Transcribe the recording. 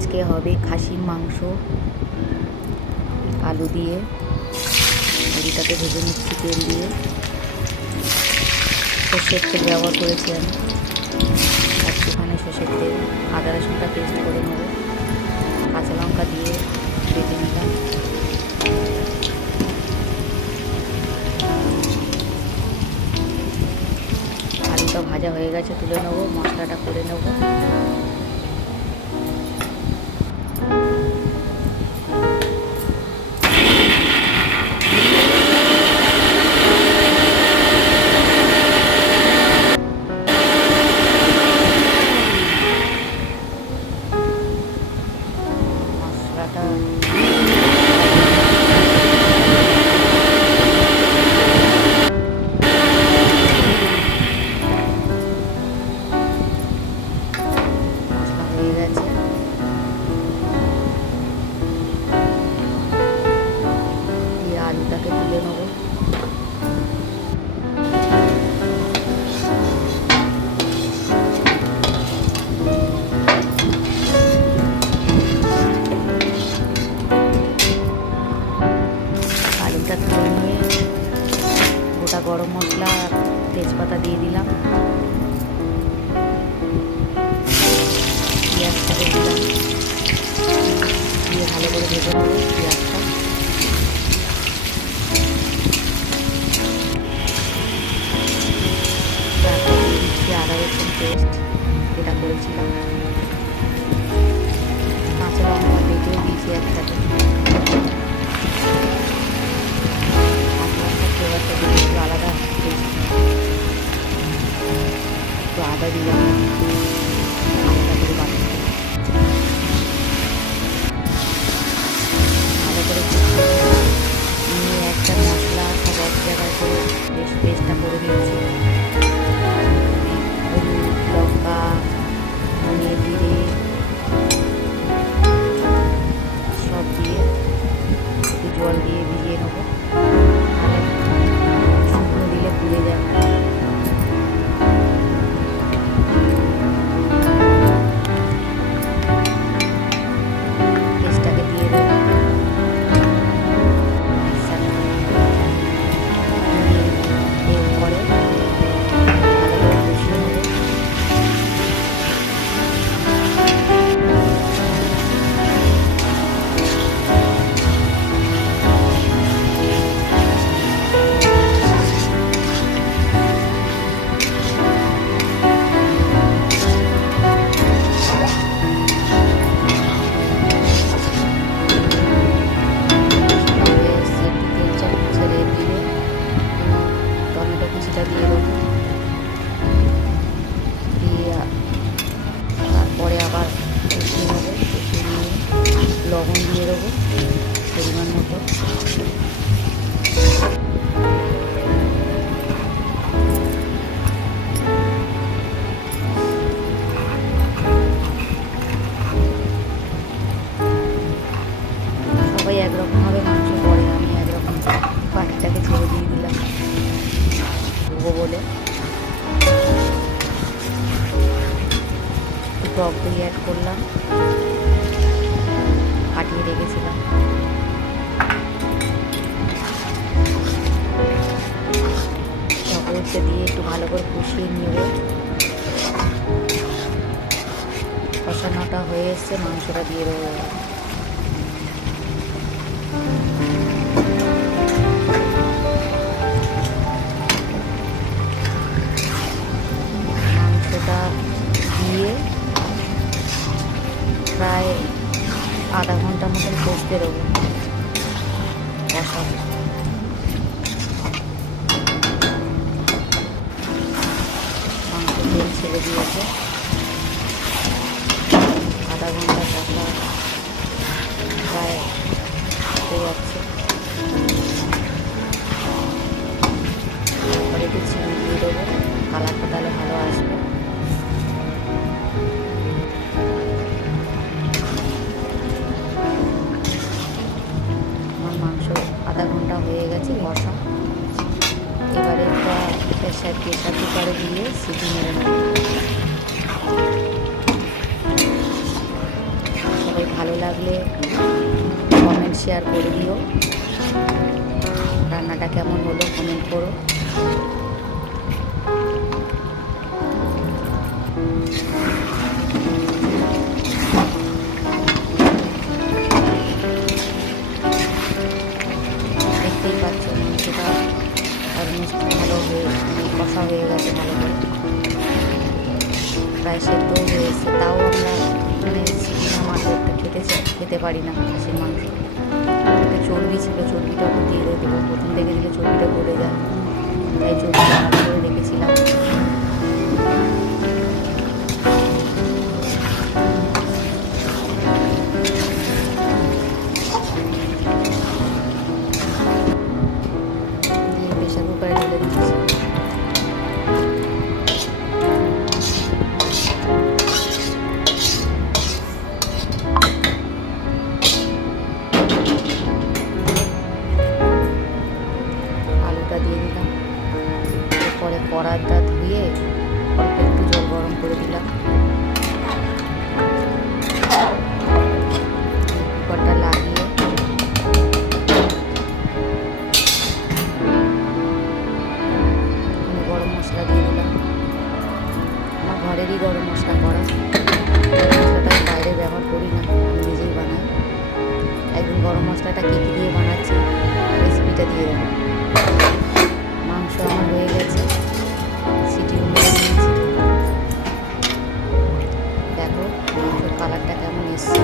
আজকে হবে খাসির মাংস আলু দিয়ে। আলুটাকে ভেজে নিচ্ছি তেল দিয়ে। সর্ষের তেল ব্যবহার করেছি আমি, একটুখানি সর্ষের তেল। আদা রসুনটা পেস্ট করে নেব, কাঁচা লঙ্কা দিয়ে ভেজে নিলাম। আলুটা ভাজা হয়ে গেছে, তুলে নেবো, মশলাটা করে নেব। মশলাটা হয়ে গেছে, দিয়ে আলুটাকে তুলে নেবো। আলুটা তুলে নিয়ে গোটা গরম মশলা তেজপাতা দিয়ে দিলাম, পেঁয়াজটাকে দিলাম, দিয়ে ভালো করে ভেজে নেবো পেঁয়াজটা। তারপর দিয়ে দিচ্ছি আদা রসুন পেস্ট যেটা করেছিলাম, কাঁচা লঙ্কা বেটেও দিয়েছি একসাথে। কাঁচা লঙ্কা ফ্লেভারটা দিয়ে একটু আলাদা টেস্ট, একটু আদা দিলাম আলাদা করে বাড়ি, ভালো করে নিয়ে একটা মশলা সব এক জায়গায় করে বেশ পেস্টটা করে দিচ্ছি। হলুদ, লঙ্কা, ধনে, জিরে সব দিয়ে একটু জল দিয়ে ভিজিয়ে নেবো, তাহলে শুকনো দিলে পুড়ে যাবে। পেস্টটাকে দিয়ে দেবো, এরপরে ভালো করে কষিয়ে নেবো। টমেটো কুচিটা দিয়ে দেবো, দিয়ে তারপরে আবার কষিয়ে নেবো। কষিয়ে নিয়ে লবণ দিয়ে দেবো পরিমাণ মতো। সবাই একরকমভাবে মাংস করে, আমি একরকম বাটিটাকে ছেড়ে দিয়ে দিলাম দেবো বলে। টক দই অ্যাড করলাম, কাটিয়ে রেখেছিলাম। টক দইটা দিয়ে একটু ভালো করে কষিয়ে নেব। কষানোটা হয়ে এসছে, মাংসটা দিয়ে দেবো। মাংসটা দিয়ে প্রায় আধা ঘন্টা মতন কষতে দেবো, কষাবো। মাংস তেল ছেড়ে দিয়েছে, আধা ঘন্টা কষা প্রায় হয়ে যাচ্ছে। তারপরে একটু চিনি দিয়ে দেবো, কালারটা তাহলে ভালো আসবে। আমার মাংস আধা ঘন্টা হয়ে গেছে কষা। এবারে প্রেসার কুকারে দিয়ে সিটি মেরে নেব। লাগলে কমেন্ট শেয়ার করে দিও। রান্নাটা কেমন হলো কমেন্ট করো। দেখতেই পাচ্ছ মাংসটা অলমোস্ট ভালো হয়ে কষা হয়ে গেছে ভালো করে, প্রায় সেদ্ধও হয়ে এসছে। তাও আমরা মানে সিটি না মারলে খেতে পারি না খাসির মাংস। একটা চর্বি ছিল, চর্বিটা ওপর দিয়ে দেবো, প্রথম থেকে দিলে চর্বিটা গলে যায়, তাই চর্বিটা আলাদা করে রেখেছিলাম। দিয়ে প্রেশার কুকারে ঢেলে দিচ্ছি। আলুটা দিয়ে দিলাম, এরপরে কড়াটা ধুয়ে অল্প একটু জল গরম করে দিলাম। কুকারটা লাগিয়ে আমি গরম মশলা দিয়ে দিলাম। আমার ঘরেরই গরম মশলা করা, মশলাটা বাইরে ব্যবহার করি না, আমি নিজেই বানাই। একদিন গরম মশলাটা কী কী দিয়ে বানাচ্ছি রেসিপিটা দিয়ে দেবো। মাংস আমার হয়ে গেছে, সিটিও মেরে নিয়েছি। দেখো মাংসের কালারটা কেমন এসছে।